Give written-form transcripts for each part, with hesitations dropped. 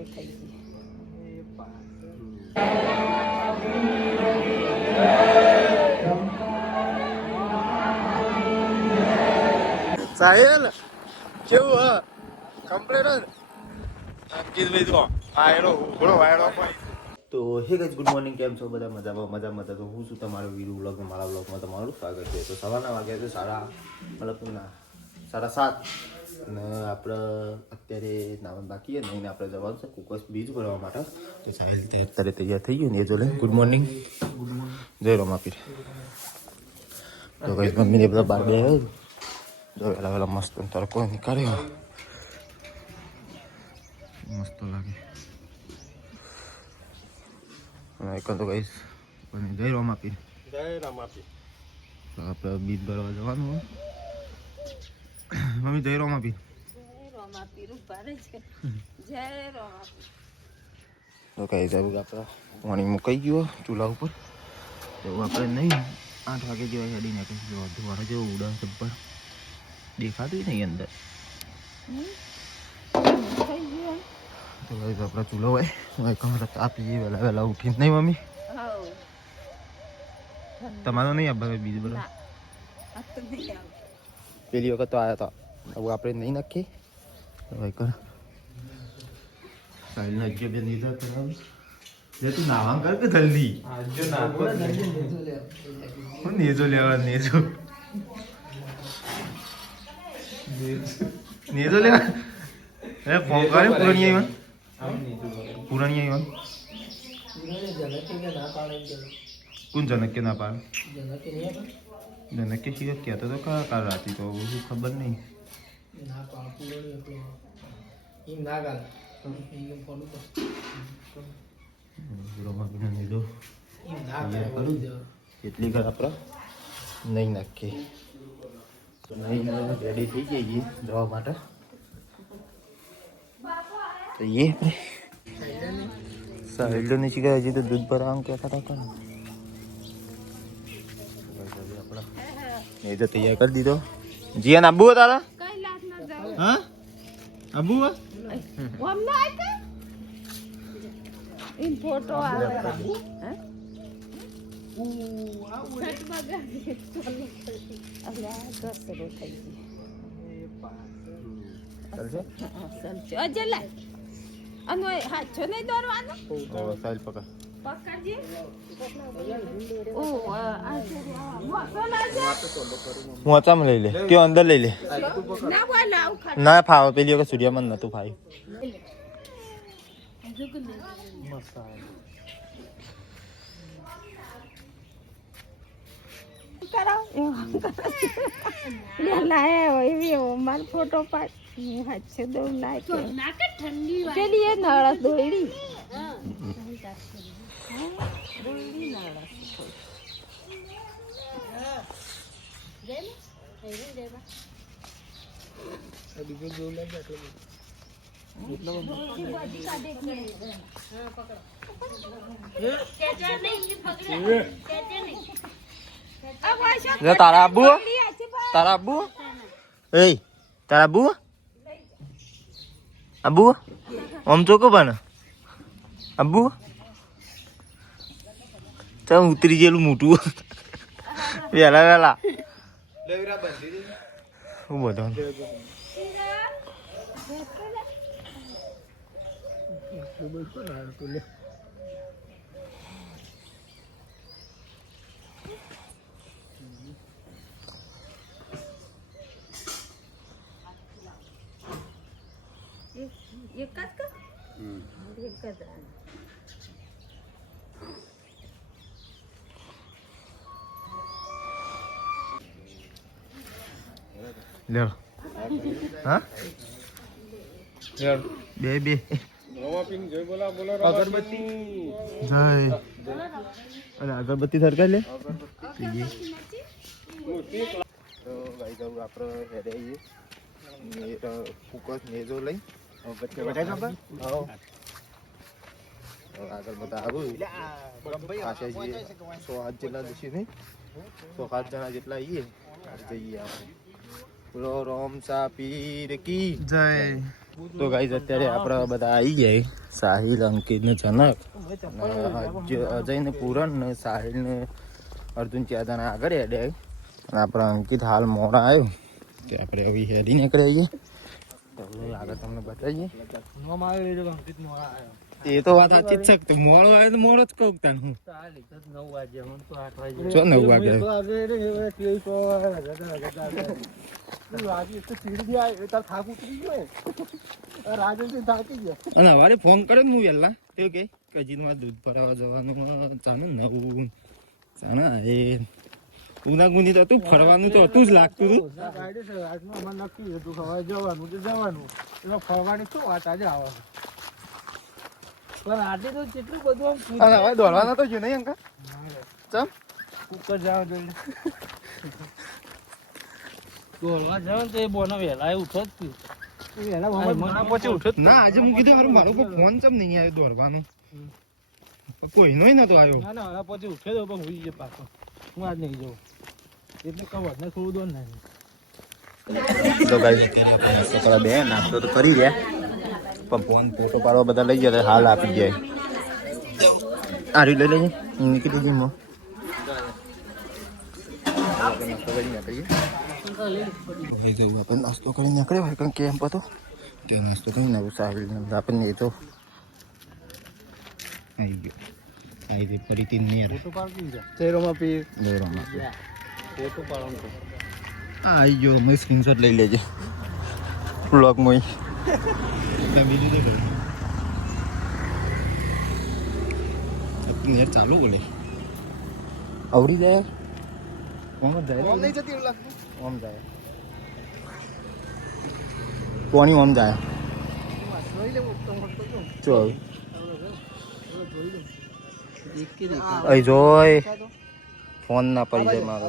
શરૂ થઈ ગઈ. સાહેલ કેવું હ કમ્પ્લીટ અંકિતભાઈ તો વાયરો ઉઘડો વાયરો કોઈ. તો હે ગાઈસ ગુડ મોર્નિંગ, કેમ છો બધા? મજામાં તો હું છું તમારો વીરુ વ્લોગમાં. મારા વ્લોગમાં તમારું સ્વાગત છે. તો સવારના વાગ્યા છે 7:30 અને આપણે અત્યારે નાવાનું બાકી છે નહીં, આપણે જવાનું છે કુકસ બીજ ભરવા માટે. તો સાહેલ અત્યારે તૈયાર થઈ ગયું ને એ જો લે. Good morning. જય રમાપીર. તો ગાઈસ મમ્મીને બધા બહાર બે જો વહેલા મસ્ત તડકો નીકાળ્યો, મસ્ત લાગે. એક તો ગાઈસ જય રમાપીર. તો આપણે બીજ ભરવા જવાનું હોય. મમ્મી જય રમાપીર. તો કઈ જવું આપણે પાણી મુકાઈ ગયું ચૂલા ઉપર. એવું આપણે નહીં 8 વાગે જેવા હેડી નાખીશું. અધવાળા જેવું ઉડાન જબ્બર દેખાતું નહીં અંદર. તો આપણા ચૂલો હોય ચા પીએ વહેલા ઉઠીને, નહીં મમ્મી? તમારો નહીં આપવા બીજ બધા પેલી વખત તો આવ્યા હતા. હવે આપણે નહીં નાખીએ. સાઈડના જે બે નીધા કરાવી લે. તું નાવા કર કે જલ્દી નેજો લેવા. નેજો લેવા ફોન કરે પુરાણી આવ્યા. કોણ જનકે ના પાડે? જનકે શિવ કહેતો તો કાલ રાતી, તો શું ખબર નહીં. એટલી ઘર આપણે નહીં નાખીએ. નહીં રેડી થઈ જઈએ જવા માટે. તો એ સાહેલની શીખાય હજી તો દૂધ ભરવાનું કહેતા હતા. એ તો તૈયાર કરી દીધો. જીયાન આબુ તારા? હા આબુ ફોટો હાથો નહીં દોરવાનો. સાહેલ પકડ. મોચામાં લઈ લે, ત્યાં અંદર લઈ લે. ના ફાવે, પેલી વખત સૂર્યમાં નતું ફાવ્યું. મારો ફોટો પાડ હાથે દઉં નાખે પેલી એ નળસ દોડી તારા આબુ તારા આબુ આબુ આમ ચોખ્ખો પણ આબુ ચાલ ઉતરી ગયેલું મોટું વેલા હું બધો લે હા બે અગરબત્તી જય અરે અગરબત્તી સરકાર લે. તો ભાઈ જવું આપણે હેડે ફૂકસ નેજો લઈ આગળ બધા આવું પાસે જઈએ. 100 જેટલા દુશી નહીં, 100 જણા જેટલા જઈએ આપણે. બોલો રોમ સા પીર કી જય. તો ગાઈઝ અત્યારે આપણે બધા આવી ગયા સાહિલ અંકિત ને જનક અજય ને પૂરણ ને સાહિલ ને અર્જુન ચાદાના આગળ હેડે અને આપણે અંકિત હાલ મોડા આવ્યો તે આપણે હવે હેડી નીકળે આવીએ તો આગળ તમને બતાવીએ એ તો વાત સાચી જ છે મોડો આવે તો મોડો જ કહું તને હું 9 વાગે ચો 9 વાગે અને હવારે ફોન કર્યો હું વહેલા તે કે કજીનું દૂધ ભરાવા જવાનું ચાને નવું ચાને એ ઉનાગુની તો હતું ફરવાનું તો હતું જ લાગતું હતું ફરવાની શું વાત આજે આવે પણ આજે તો કેટલું બધું હવે દોડવાના તો જો નહીં અંકા ચમ કુકર જાવ જોઈએ દોડવા જાવ તો એ બોનો વહેલા ઉઠો જ ના આજે હું કીધું મારો ફોન ચમ નહીં આવ્યો દોડવાનું કોઈ નો નતો આવ્યો ના પછી ઉઠે તો પણ હું પાછો હું આજ નહીં જાઉં એટલે કવર ને થોડું દોડ નાખી તો ગાઈસ અત્યારે બે નાસ્તો તો કરી ગયા પણ ફોન ફોટો પાડવા બધા લઈ ગયા હાલ આપી જાય આ લઈ લેજે નીકળી જઈ મો નાસ્તો કરી નીકળ્યો હોય કારણ કેમ પતો તે નાસ્તો કરી નાખું સાહેબ આપણને એ તો આવી ગયો આવી ગઈ ફરી 3 મિનિટ આવી ગયો મેં સ્ક્રીનશોટ લઈ લેજે બ્લોગમાં બીજું ચાલુ બોલે આવડી જાય ઓમ જાય કોની ઓમ જાય ચલ અહીં જોઈ ફોન ના પડી જાય મારો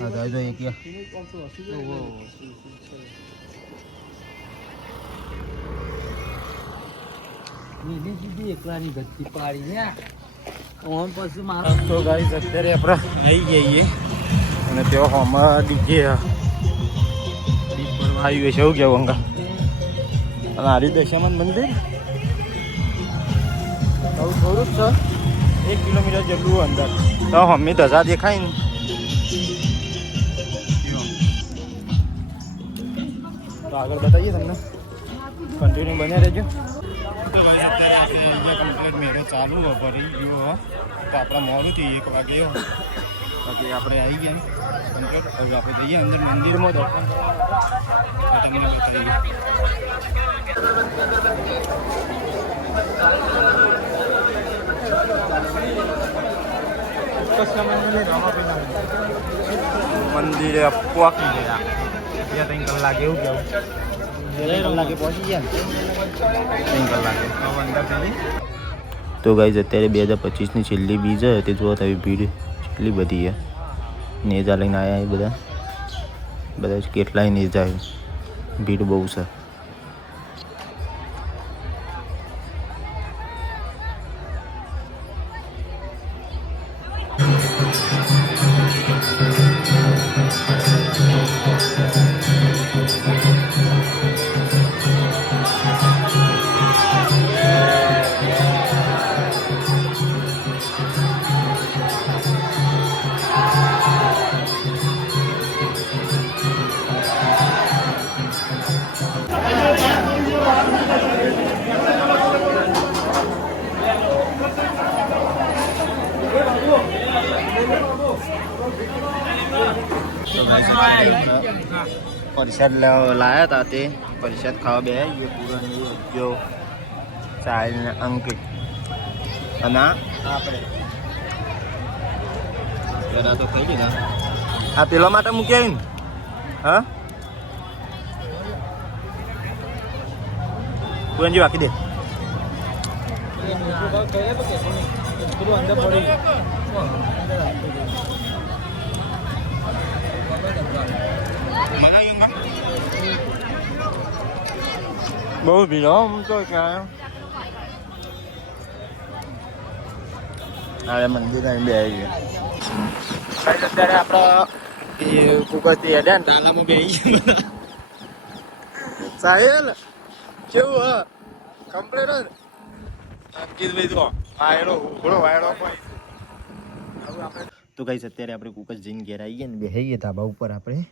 હા જાય જો એક એકલાની ગતિ પાડી ને પછી મારા તો ગાઈસ અત્યારે આપણે આવી જઈએ અને તેઓ હમણાં ડીજે આવ્યું છે એવું કેવું અંકા અને આરી દશામાન મંદિર થોડું જ છે 1 કિલોમીટર જેટલું અંદર તો હમી ધજા દેખાય ને તો આગળ બતાવીએ તમને કન્ટિન્યુ બન્યા રહેજો તો અહીંયા કમ્પ્લીટ મેળો ચાલુ ભરી ગયો તો આપણે મોડું થી 1 વાગે બાકી આપણે આવી ગયા કમ્પ્લીટ હવે આપણે જઈએ અંદર મંદિરમાં દર્શન કરવા તમને બતાવીએ મંદિરે પહોંચી ગયા 2-3 કલાક એવું કેવું 2 કલાકે પહોંચી ગયા 3 કલાકે તો ગાઈઝ અત્યારે 2025ની છેલ્લી બીજ તે જોવા આવી ભીડ કેટલી બધી છે નેજા લઈને આવ્યા એ બધા કેટલાય નેજા ભીડ બહુ છે परिषद लाया था ते परिषद खावा बे ये पूरा जो साहिल ने अंकित अना આપણે જરા તો ખાઈ લીધા આ પેલા માટે મૂકી આવીને હા પૂરણજી બાકી દે બહુ ભીડ તો ક્યાં અરે મંદિર બે આવી ગયા અત્યારે આપડે કુકરથી હેડ્યા ને ડાલામાં બે સાહેલ કેવું હ કમ્પ્લેટ હે અંકિતભાઈ તો વાયરો ઉઘડો વાયરો તો ગાઈસ અત્યારે આપણે કુકસ જઈને ઘેર આવી ગયા ને બેહીએ ધાબા ઉપર આપણે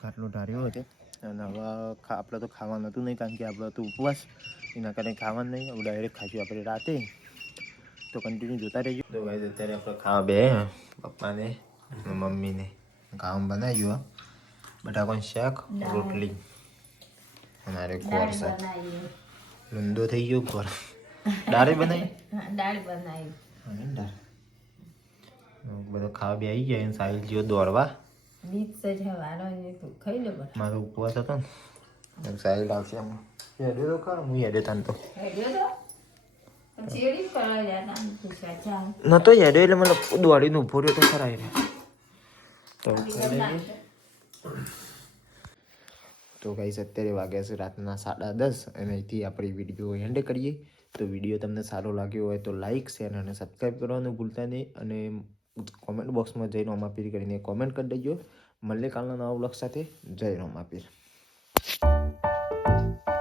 ખાટલો ઢાર્યો હતો અને હવે આપણે તો ખાવાનું હતું નહીં કારણ કે આપણે તો ઉપવાસ એના કારણે ખાવાનું નહીં હવે ડાયરેક્ટ ખાશું આપણે રાતે તો કન્ટિન્યુ જોતા રહેજો તો ગાઈસ અત્યારે આપણે ખાવા બે પપ્પાને મમ્મીને ખાવાનું બનાવ્યું બટાકાનું શાક રોટલી અને અરે ગોળ શાક લંદો થઈ ગયો ગોળ દાળ બનાવી બધો ખાવા બે આવી ગયા સાહિલ જેવો દોડવા મારો ઉપવાસ હતો ને સાહિલ આવશે એમ હેડે તો ખા હું હેડે તાન તો નતો હેડે એટલે મને દોડીને ઉભો રહ્યો તો ખરા તો ગાઈસ અત્યારે વાગ્યા છે રાતના 10:30 અને અહીંથી આપણે વિડીયો એન્ડ કરીએ તો વિડીયો તમને સારો લાગ્યો હોય તો લાઇક શેર અને સબસ્ક્રાઈબ કરવાનું ભૂલતા નહીં અને કોમેન્ટ બોક્સમાં જય રોમાપીર કરીને કોમેન્ટ કરી દેજો મળીએ કાલના નવા બ્લોગ સાથે જય રોમાપીર